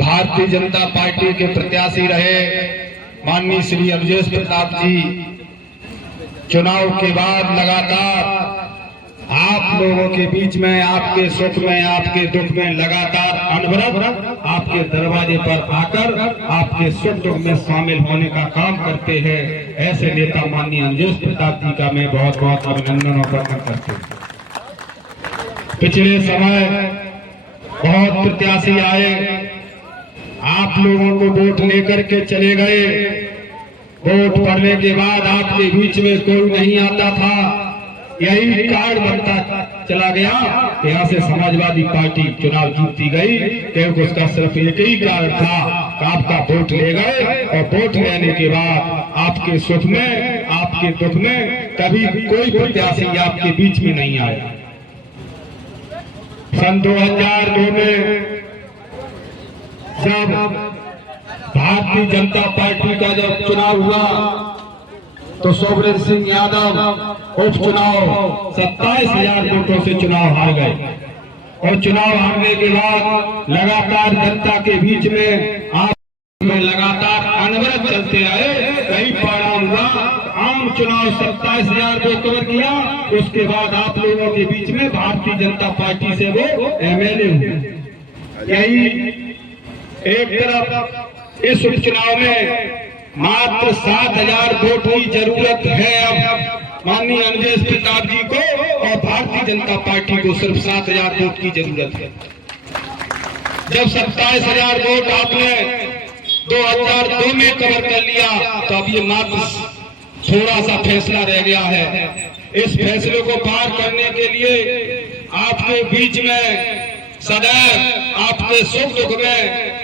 Bharatiya Janata party के प्रत्याशी रहे माननीय श्री अवधेश प्रताप जी चुनाव के बाद लगातार आप लोगों के बीच में, आपके सुख में, आपके दुख में लगातार अनवरत आपके दरवाजे पर आकर आपके सुख दुख में शामिल होने का काम करते हैं। ऐसे नेता माननीय अवधेश प्रताप जी का मैं बहुत बहुत अभिनंदन और वंदन करते हूँ। पिछले समय बहुत प्रत्याशी आए, आप लोगों को वोट लेकर के चले गए। वोट पड़ने के बाद आपके बीच में कोई नहीं आता था। यही कार्ड बनता चला गया। यहाँ से समाजवादी पार्टी चुनाव जीतती गई, क्योंकि उसका सिर्फ एक ही कारण था कि आपका वोट ले गए और वोट लेने के बाद आपके सुख में, आपके दुख में कभी कोई प्रत्याशी आपके बीच में नहीं आया। सन 2002 में जब भारतीय जनता पार्टी का जब चुनाव हुआ तो सोमवीर सिंह यादव उपचुनाव 27,000 वोटों से चुनाव हार गए। और चुनाव हारने के बाद लगातार जनता के बीच में आप में लगातार अनवरत चलते रहे। कई परिणाम हुआ, आम चुनाव 27,000 वोटों में किया। उसके बाद आप लोगों के बीच में भारतीय जनता पार्टी से वो MLA हुए। यही एक तरफ इस उपचुनाव में मात्र 7,000 वोट की जरूरत है अब माननीय अवधेश प्रताप जी को, और भारतीय जनता पार्टी को सिर्फ 7,000 वोट की जरूरत है। जब 27,000 वोट आपने 2002 में कवर कर लिया तो अब ये मात्र थोड़ा सा फैसला रह गया है। इस फैसले को पार करने के लिए आपके बीच में सदैव आपके सुख दुख में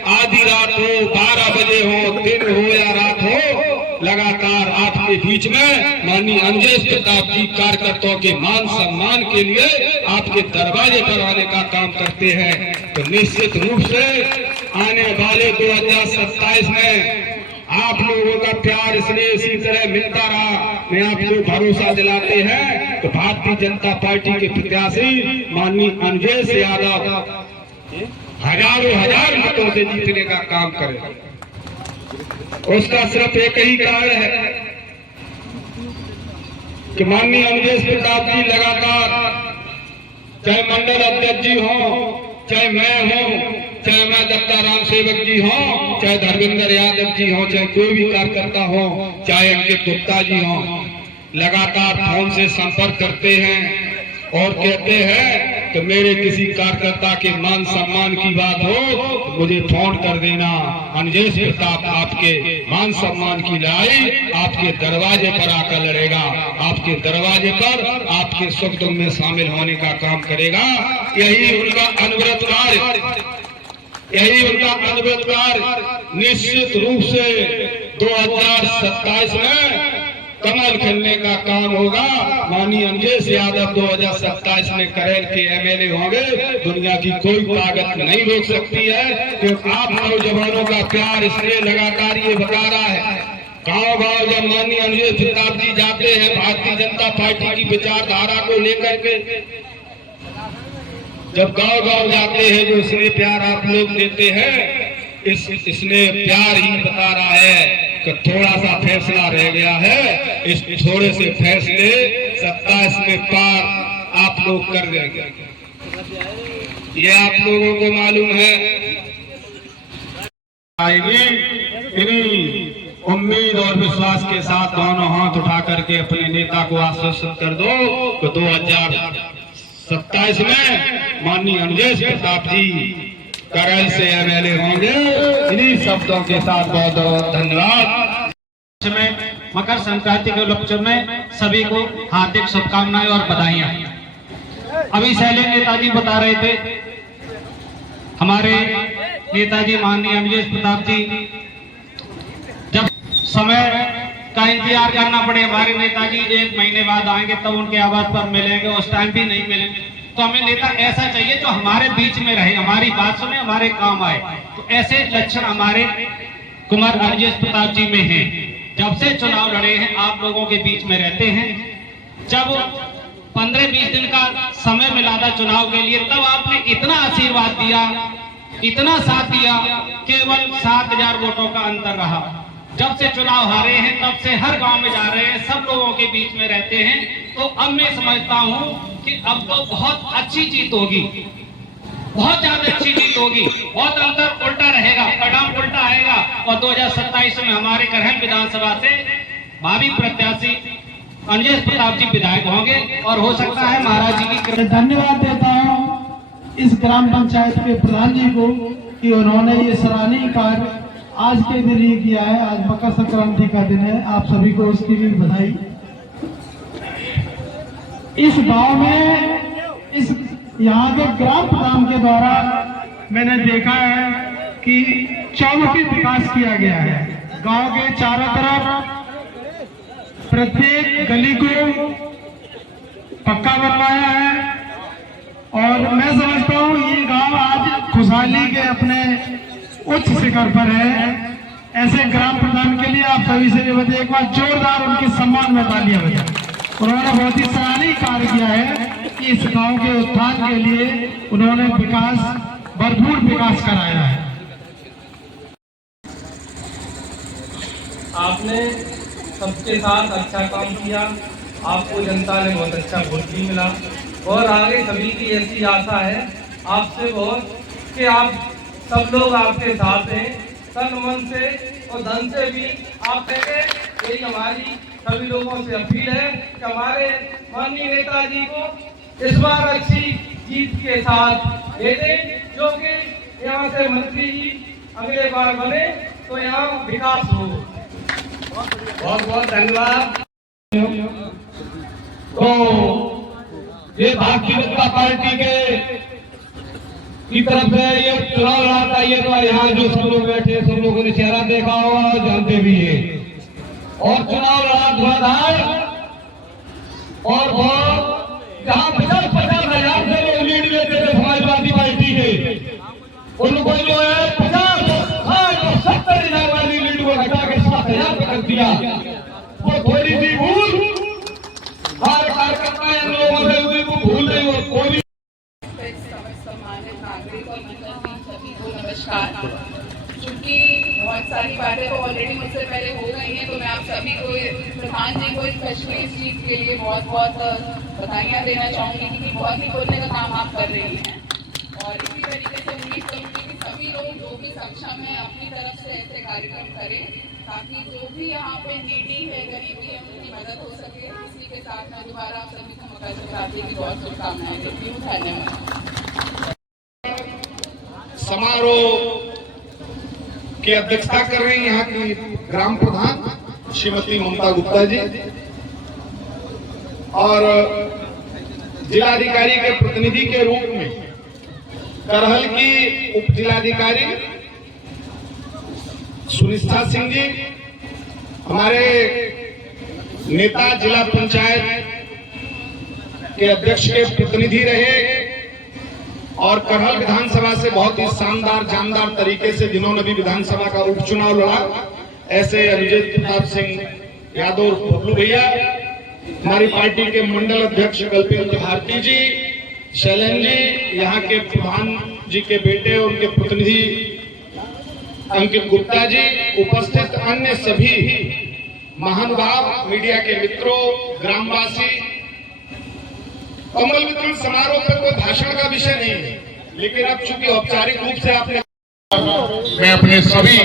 आधी रात हो, 12 बजे हो, दिन हो या रात हो, लगातार आपके बीच में माननीय अवधेश प्रताप जी कार्यकर्ताओं के मान सम्मान के लिए आपके दरवाजे पर आने का काम करते हैं। तो निश्चित रूप से आने वाले 2027 में आप लोगों का प्यार इसलिए इसी तरह मिलता रहा, मैं आपको भरोसा दिलाते हैं तो भारतीय जनता पार्टी के प्रत्याशी माननीय अवधेश यादव हजारों हजार मतों से जीतने का काम करें। उसका सिर्फ एक ही कारण है कि माननीय अवधेश प्रताप जी लगातार, चाहे मंडल अध्यक्ष जी हो, चाहे मैं हूं, चाहे मैं दत्ता राम सेवक जी हो, चाहे धर्मेंद्र यादव जी हो, चाहे कोई भी कार्यकर्ता हो, चाहे अंकित गुप्ता जी हो, लगातार फोन से संपर्क करते हैं और कहते हैं कि मेरे किसी कार्यकर्ता के मान सम्मान की बात हो तो मुझे फोन कर देना। अवधेश प्रताप आपके मान सम्मान की लड़ाई आपके दरवाजे पर आकर लड़ेगा, आपके दरवाजे पर आपके सुख दुख में शामिल होने का काम करेगा। यही उनका अनवरत कार्य, यही उनका अनवरत कार्य निश्चित रूप से 2027 में कमल खिलने का काम होगा। माननीय अवधेश यादव 2027 में करेल के MLA होंगे। दुनिया की कोई ताकत नहीं रोक सकती है, क्योंकि आप नौजवानों का प्यार इसलिए लगातार ये बता रहा है। गांव गांव जब माननीय अवधेश प्रताप जी जाते हैं भारतीय जनता पार्टी की विचारधारा को लेकर के, जब गांव गांव जाते हैं जो इसलिए प्यार आप लोग देते हैं, इसने प्यार ही बता रहा है कि थोड़ा सा फैसला रह गया है। इस थोड़े से फैसले 27 में पार आप लोग कर देंगे, ये आप लोगों को मालूम है। इन्हीं उम्मीद और विश्वास के साथ दोनों हाथ उठा करके अपने नेता को आश्वस्त कर दो कि 2027 में माननीय अवधेश प्रताप जी करेल से MLA होंगे। इन्हीं शब्दों के साथ बहुत बहुत धन्यवाद। मकर संक्रांति के उपलक्ष्य में सभी को हार्दिक शुभकामनाएं और बधाइयां। अभी शैलेंद्र नेताजी बता रहे थे, हमारे नेताजी माननीय अवधेश प्रताप जी जब समय का इंतजार करना पड़े, हमारे नेताजी 1 महीने बाद आएंगे तब उनके आवास पर मिलेंगे, उस टाइम भी नहीं मिलेंगे। तो हमें नेता ऐसा चाहिए जो हमारे बीच में रहे, हमारी बात सुने, हमारे काम आए। तो ऐसे लक्षण हमारे कुमार अवधेश प्रताप जी में हैं। जब से चुनाव लड़े हैं आप लोगों के बीच में रहते हैं। जब 15-20 दिन का समय मिला था चुनाव के लिए, तब आपने इतना आशीर्वाद दिया इतना साथ दिया, केवल 7,000 वोटों का अंतर रहा। जब से चुनाव हारे हैं तब से हर गांव में जा रहे हैं, सब लोगों के बीच में रहते हैं। तो अब मैं समझता हूं कि अब तो बहुत अच्छी जीत होगी, बहुत ज्यादा अच्छी जीत होगी, बहुत अंतर उल्टा रहेगा, परिणाम उल्टा आएगा और 2027 में हमारे करहल विधानसभा से भावी प्रत्याशी अंजेश प्रताप जी विधायक होंगे और हो सकता है महाराज जी की। धन्यवाद देता हूं इस ग्राम पंचायत के प्रधान जी को कि उन्होंने ये सराहनीय कार्य आज के दिन ही किया है। आज मकर संक्रांति का दिन है, आप सभी को उसकी भी बधाई। इस गांव में इस यहाँ के ग्राम प्रधान के द्वारा मैंने देखा है कि चौमुखी विकास किया गया है। गांव के चारों तरफ प्रत्येक गली को पक्का बनवाया है और मैं समझता हूँ ये गांव आज खुशहाली के अपने उच्च शिखर पर है। ऐसे ग्राम प्रधान के लिए आप सभी से निवेदन, एक बार जोरदार उनके सम्मान में तालियां बजाएं। उन्होंने बहुत ही सराहनीय कार्य किया है कि इस गांव के उत्थान के लिए उन्होंने विकास, भरपूर विकास कराया है। आपने सबके साथ अच्छा काम किया, आपको जनता ने बहुत अच्छा वोट भी मिला और आगे सभी की ऐसी आशा है आपसे बहुत कि आप सब लोग आपके साथ हैं, तन मन से और धन से भी आप देंगे। यही हमारी सभी लोगों से अपील है कि हमारे माननीय नेताजी को इस बार अच्छी जीत के साथ दे दें, जो कि यहाँ से मंत्री जी अगले बार बने तो यहाँ विकास हो। बहुत बहुत धन्यवाद। तो ये भारतीय जनता पार्टी के की तरफ से ये चुनाव लड़ाता है, तो यहाँ जो सब लोग बैठे सब लोगों ने चेहरा देखा हुआ और जानते भी है। और चुनाव लड़ा धुआंधार और वो जहाँ 50-50 हजार से लोग लीड लेते थे समाजवादी पार्टी के, उनको जो है 50-70 वाली लीड को घटा के 7,000 पे कर दिया। वो थोड़ी सी भूल हर कार्यकर्ता इन लोगों से हुई, वो भूल नहीं हो कोई। नमस्कार। क्योंकि बहुत सारी बातें तो ऑलरेडी मुझसे पहले हो गई हैं, तो मैं आप सभी को, प्रधान जी को स्पेशली इस चीज़ के लिए बहुत बहुत बधाइयाँ देना चाहूँगी कि बहुत ही बोलने का काम आप कर रही हैं। और इसी तरीके से उम्मीद करूँगी कि सभी लोग जो भी सक्षम है अपनी तरफ से ऐसे कार्यक्रम करें ताकि जो भी यहाँ पे नीडी है, गरीबी है, उनकी मदद हो सके। इसी के साथ मैं दोबारा आप सभी को मकर संक्रांति की बहुत शुभकामनाएं देती हूँ। धन्यवाद। समारोह की अध्यक्षता कर रही हैं यहाँ की ग्राम प्रधान श्रीमती ममता गुप्ता जी और जिलाधिकारी के प्रतिनिधि के रूप में करहल की उप जिलाधिकारी सुनिष्ठा सिंह जी, हमारे नेता जिला पंचायत के अध्यक्ष के प्रतिनिधि रहे और करहल विधानसभा से बहुत ही शानदार जानदार तरीके से जिन्होंने भी विधानसभा का उपचुनाव लड़ा, ऐसे अंजेश प्रताप सिंह यादव बबलू भैया, हमारी पार्टी के मंडल अध्यक्ष कल्पेंद्र भारती जी, शैलेंद्र जी, यहाँ के प्रधान जी के बेटे उनके प्रतिनिधि अंकित गुप्ता जी, उपस्थित अन्य सभी महानुभाव, मीडिया के मित्रों, ग्रामवासी। कमल वितरण समारोह पर कोई भाषण का विषय नहीं है, लेकिन अब चूंकि औपचारिक रूप से आपने, मैं अपने सभी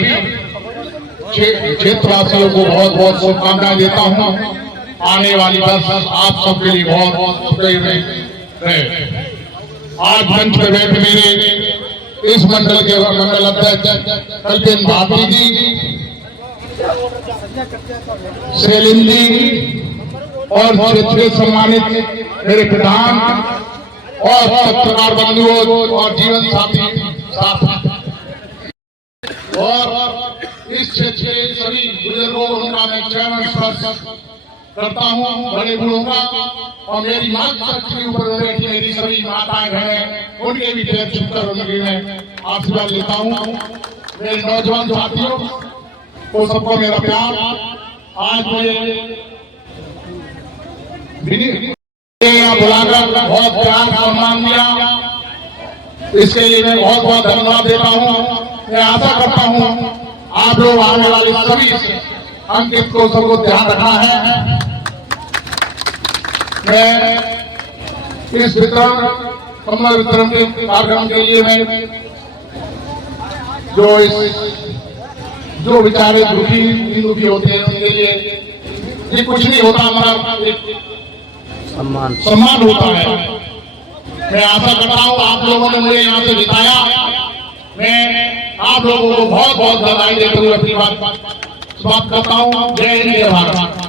क्षेत्रवासियों को बहुत बहुत शुभकामनाएं देता हूं। आने वाली वर्ष आप सबके लिए बहुत बहुत शुभकामनाएं रहे। आज मंच पर बैठे मेरे इस मंडल के मंडल अध्यक्ष कल्पेंद्र भारती जी, शैलेंद्र जी और क्षेत्रीय सम्मानित मेरे प्रधान और पत्रकार बंधुओं और जीवन साथी और इस क्षेत्र के सभी बुजुर्गों उनका मैं चरण स्पर्श करता हूँ, बड़े बूढ़ों का, और मेरी मातृशक्ति ऊपर बैठी मेरी सभी माताएं बहनें, उनके भी पैर छूकर उनकी मैं आशीर्वाद लेता हूँ। मेरे नौजवान साथियों को सबको मेरा प्यार। आज मुझे बुलाकर बहुत प्यार सम्मान दिया इसके लिए मैं बहुत बहुत धन्यवाद देता हूँ। मैं आशा करता हूँ आप लोग आने वाले सभी अंकित को सबको ध्यान रखना है। मैं इस वितरण कमला वितरण के कार्यक्रम के लिए मैं जो बेचारे दुखी होते हैं उनके लिए ये कुछ नहीं होता, हमारा सम्मान होता है। मैं आशा करता हूँ आप लोगों ने मुझे यहाँ से जिताया। मैं आप लोगों को बहुत बहुत बधाई देते हुए अपनी बात करता हूँ। जय हिंद, जय भारत।